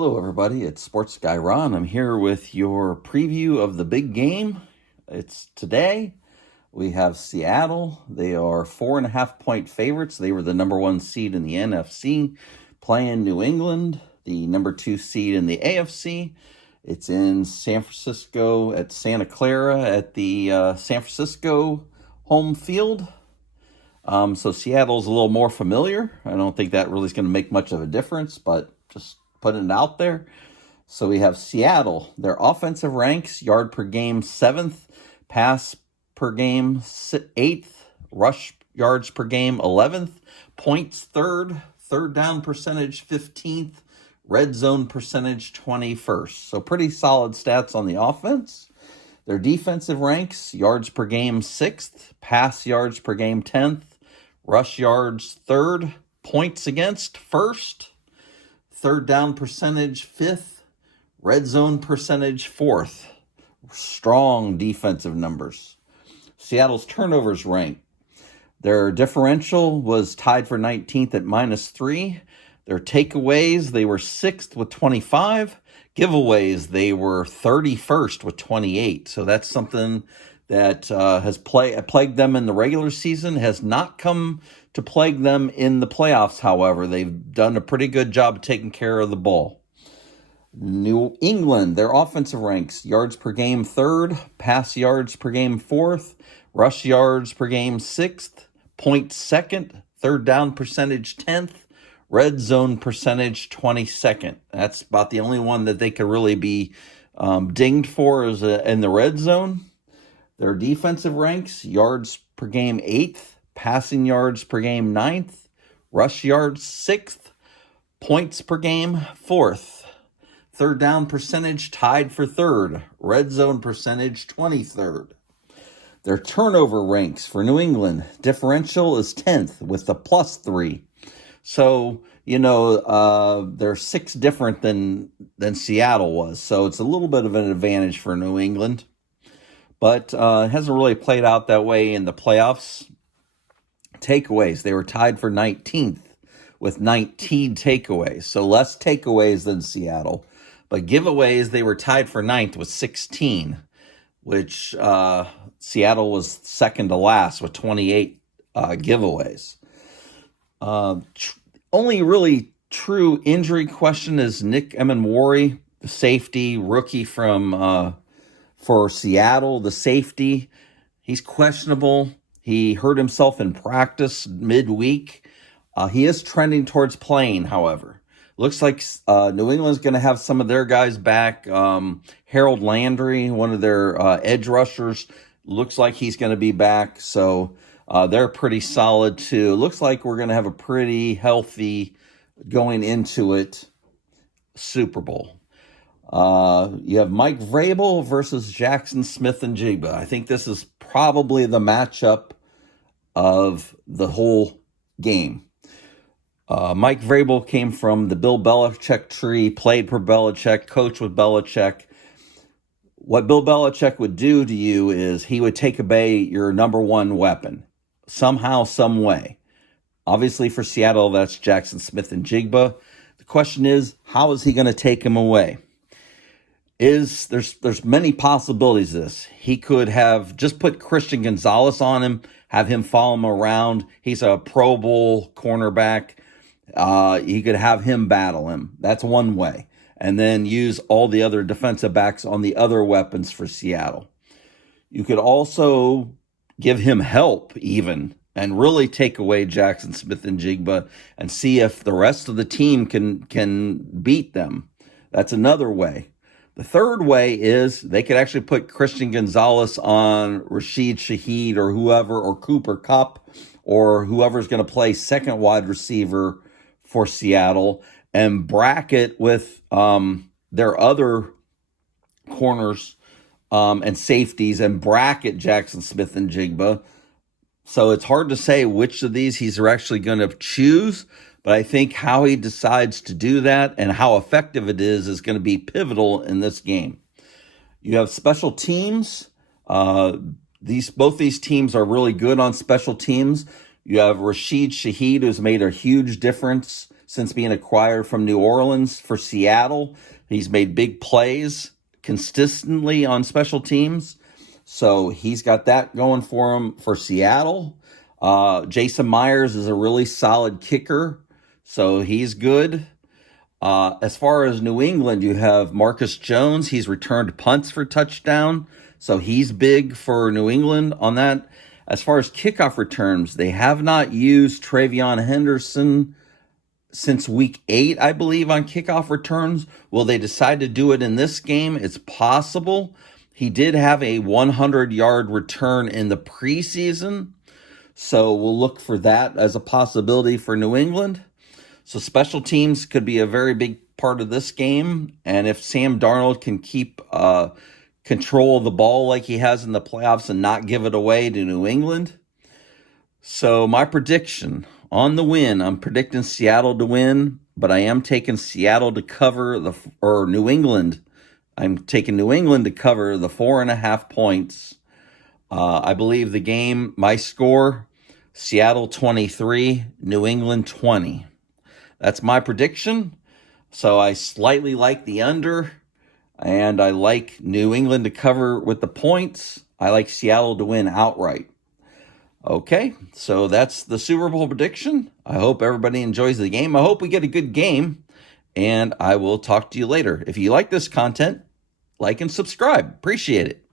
Hello, everybody. It's Sports Guy Ron. I'm here with your preview of the big game. It's today. We have Seattle. They are 4.5-point favorites. They were the number one seed in the NFC, playing New England, the number two seed in the AFC. It's in San Francisco at Santa Clara at the San Francisco home field. So Seattle's a little more familiar. I don't think that really is going to make much of a difference, but just putting it out there. So we have Seattle. Their offensive ranks, yard per game 7th, pass per game 8th, rush yards per game 11th, points 3rd, third down percentage 15th, red zone percentage 21st. So pretty solid stats on the offense. Their defensive ranks, yards per game 6th, pass yards per game 10th, rush yards 3rd, points against 1st, third down percentage 5th, red zone percentage 4th. Strong defensive numbers. Seattle's turnovers rank. Their differential was tied for 19th at -3. Their takeaways, they were 6th with 25. Giveaways, they were 31st with 28. So that's something that has plagued them in the regular season, has not come to plague them in the playoffs, however. They've done a pretty good job of taking care of the ball. New England, their offensive ranks, yards per game 3rd, pass yards per game 4th, rush yards per game 6th, points 2nd, third down percentage 10th, red zone percentage 22nd. That's about the only one that they could really be dinged for is in the red zone. Their defensive ranks, yards per game 8th, passing yards per game 9th, rush yards 6th, points per game 4th. Third down percentage tied for 3rd, red zone percentage 23rd. Their turnover ranks for New England, differential is 10th with a +3. So, they're 6 different than Seattle was. So it's a little bit of an advantage for New England. But it hasn't really played out that way in the playoffs. Takeaways, they were tied for 19th with 19 takeaways. So less takeaways than Seattle. But giveaways, they were tied for 9th with 16, which Seattle was second to last with 28 giveaways. Only really true injury question is Nick Emenwari, the safety rookie for Seattle, the safety. He's questionable. He hurt himself in practice midweek. He is trending towards playing, however. Looks like New England's going to have some of their guys back. Harold Landry, one of their edge rushers, looks like he's going to be back. So they're pretty solid, too. Looks like we're going to have a pretty healthy going into it Super Bowl. You have Mike Vrabel versus Jackson Smith-Njigba. I think this is probably the matchup of the whole game. Mike Vrabel came from the Bill Belichick tree, played for Belichick, coached with Belichick. What Bill Belichick would do to you is he would take away your number one weapon somehow, some way. Obviously for Seattle, that's Jackson Smith-Njigba. The question is, how is he going to take him away? There's many possibilities of this. He could have just put Christian Gonzalez on him, have him follow him around. He's a Pro Bowl cornerback. He could have him battle him. That's one way. And then use all the other defensive backs on the other weapons for Seattle. You could also give him help even and really take away Jackson Smith-Njigba and see if the rest of the team can beat them. That's another way. The third way is they could actually put Christian Gonzalez on Rashid Shaheed or whoever, or Cooper Kupp, or whoever's going to play second wide receiver for Seattle, and bracket with their other corners and safeties and bracket Jackson Smith-Njigba. So it's hard to say which of these he's actually going to choose. But I think how he decides to do that and how effective it is going to be pivotal in this game. You have special teams. Both these teams are really good on special teams. You have Rashid Shaheed, who's made a huge difference since being acquired from New Orleans for Seattle. He's made big plays consistently on special teams. So he's got that going for him for Seattle. Jason Myers is a really solid kicker, so he's good. As far as New England, you have Marcus Jones. He's returned punts for touchdown, so he's big for New England on that. As far as kickoff returns, they have not used TreVeyon Henderson since week 8, I believe, on kickoff returns. Will they decide to do it in this game? It's possible. He did have a 100-yard return in the preseason, so we'll look for that as a possibility for New England. So special teams could be a very big part of this game. And if Sam Darnold can keep control of the ball like he has in the playoffs and not give it away to New England. So my prediction on the win, I'm predicting Seattle to win, but I am taking Seattle to cover New England. I'm taking New England to cover the 4.5 points. I believe the game, my score, Seattle 23, New England 20. That's my prediction. So I slightly like the under, and I like New England to cover with the points. I like Seattle to win outright. Okay, so that's the Super Bowl prediction. I hope everybody enjoys the game. I hope we get a good game, and I will talk to you later. If you like this content, like and subscribe. Appreciate it.